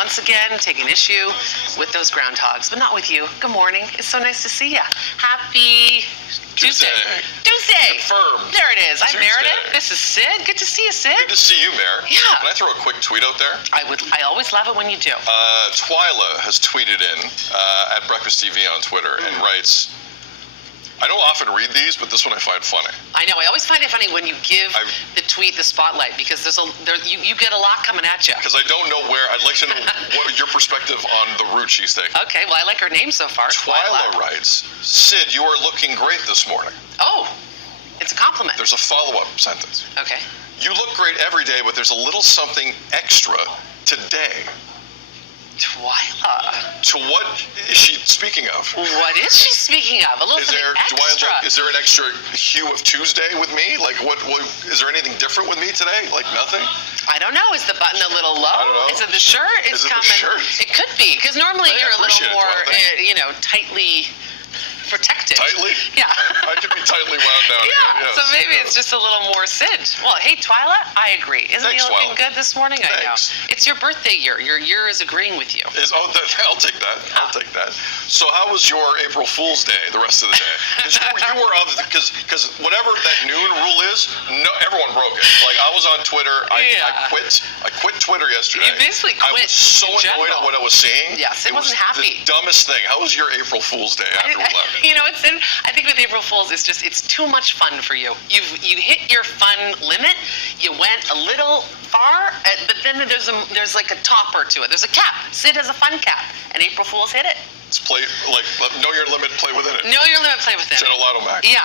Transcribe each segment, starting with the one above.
once again taking issue with those groundhogs, but not with you. Good morning. It's so nice to see you. Happy Tuesday. Confirmed. There it is. I'm Tuesday. Meredith. This is Sid. Good to see you, Sid. Good to see you, Mayor. Yeah. Can I throw a quick tweet out there? I always love it when you do. Twyla has tweeted in at Breakfast TV on Twitter and writes, I don't often read these, but this one I find funny. I know. I always find it funny when you give the tweet the spotlight because you get a lot coming at you. Because I don't know where. I'd like to know what your perspective on the route she's taking. Okay. Well, I like her name so far. Twyla writes, Sid, you are looking great this morning. Oh, it's a compliment. There's a follow-up sentence. Okay. You look great every day, but there's a little something extra today. Twyla. To what is she speaking of? What is she speaking of? A little something extra. Is there an extra hue of Tuesday with me? Like, what? Is there anything different with me today? Like nothing? I don't know. Is the button a little low? I don't know. Is it the shirt? Is it coming. The shirt? It could be because normally you're a little more, tightly protected. Tightly? Yeah. I could be tightly wound down. Yeah. So maybe it's just a little more Sid. Well, hey, Twyla, I agree. Isn't he looking good this morning? Thanks. I know. It's your birthday year. Your year is agreeing with you. I'll take that. I'll take that. So how was your April Fool's Day the rest of the day? Because you were of because whatever that noon rule is, everyone broke it. Like I was on Twitter. I quit Twitter yesterday. You basically quit. I was so annoyed at what I was seeing. Yes, it wasn't happy. The dumbest thing. How was your April Fool's Day after 11? You know, I think with April Fools, it's too much fun for you. You hit your fun limit. You went a little far, but then there's like a topper to it. There's a cap. Sid has a fun cap, and April Fools hit it. It's play like know your limit, play within it. Know your limit, play within it. Lotto Mac. Yeah.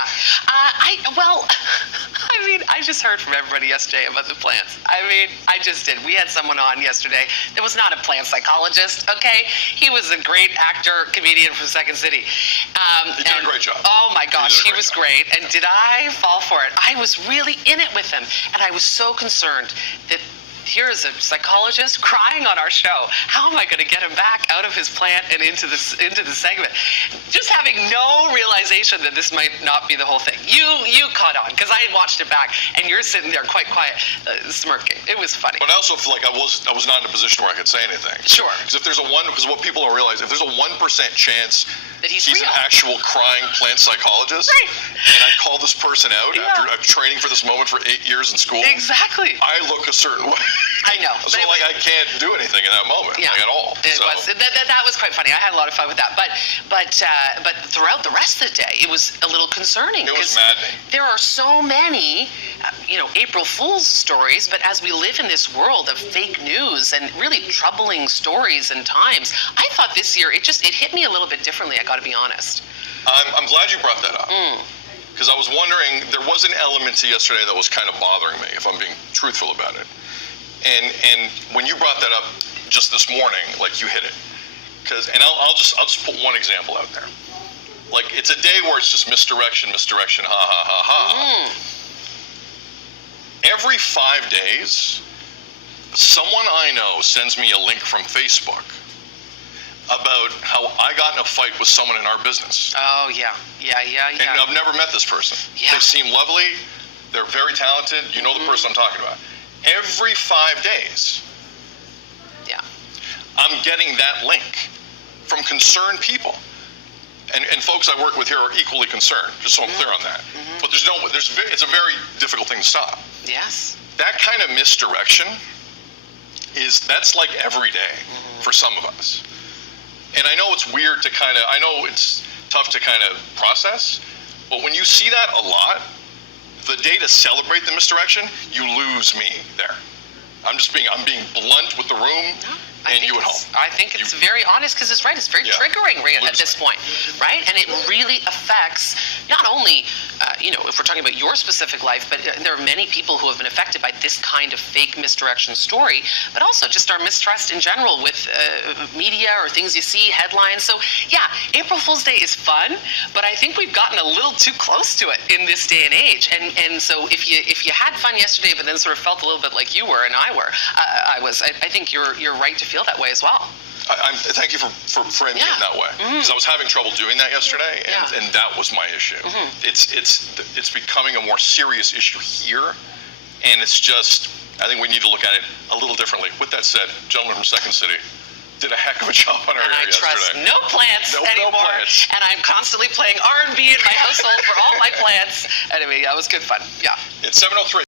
I just heard from everybody yesterday about the plants. I just did. We had someone on yesterday that was not a plant psychologist, okay? He was a great actor, comedian from Second City. He did a great job. Oh my gosh, he was great. And did I fall for it? I was really in it with him. And I was so concerned that here is a psychologist crying on our show. How am I going to get him back out of his plant and into the segment? Just having no realization that this might not be the whole thing. You caught on because I watched it back, and you're sitting there quite quiet, smirking. It was funny. But I also feel like I was not in a position where I could say anything. Sure. Because because what people don't realize, if there's a 1% chance that he's an actual crying plant psychologist, right, and I call this person out after training for this moment for 8 years in school, exactly, I look a certain way. I know. So I can't do anything in that moment, at all. That was quite funny. I had a lot of fun with that. But throughout the rest of the day, it was a little concerning. It was maddening. There are so many, April Fool's stories. But as we live in this world of fake news and really troubling stories and times, I thought this year it hit me a little bit differently. I got to be honest. I'm glad you brought that up. Because I was wondering, there was an element to yesterday that was kind of bothering me, if I'm being truthful about it. And when you brought that up just this morning, like you hit it. I'll just put one example out there. Like it's a day where it's just misdirection, ha ha ha ha. Every 5 days, someone I know sends me a link from Facebook about how I got in a fight with someone in our business. Oh yeah. And I've never met this person. Yeah. They seem lovely. They're very talented. You know the person I'm talking about. Every 5 days, I'm getting that link from concerned people, and folks I work with here are equally concerned. Just so I'm clear on that. But it's a very difficult thing to stop. Yes. That kind of misdirection that's like every day for some of us, and I know it's weird to I know it's tough to kind of process, but when you see that a lot. The day to celebrate the misdirection, you lose me there. I'm being blunt with the room and you at home. I think it's very honest because it's right. It's very triggering at this point, right? And it really affects not only, if we're talking about your specific life, but there are many people who have been affected by this kind of fake misdirection story, but also just our mistrust in general with media or things you see, headlines. So April Fool's Day is fun, but I think we've gotten a little too close to it in this day and age. And so if you had fun yesterday, but then sort of felt a little bit like you were and I were, I think you're right to feel that way as well. Thank you for framing it that way, because I was having trouble doing that yesterday, and that was my issue. It's becoming a more serious issue here, and it's just I think we need to look at it a little differently. With that said, gentlemen from Second City, did a heck of a job on our And hair I trust yesterday. no plants No anymore. plants. And I'm constantly playing R&B in my household for all my plants. Anyway, that was good fun. Yeah. It's 7:03.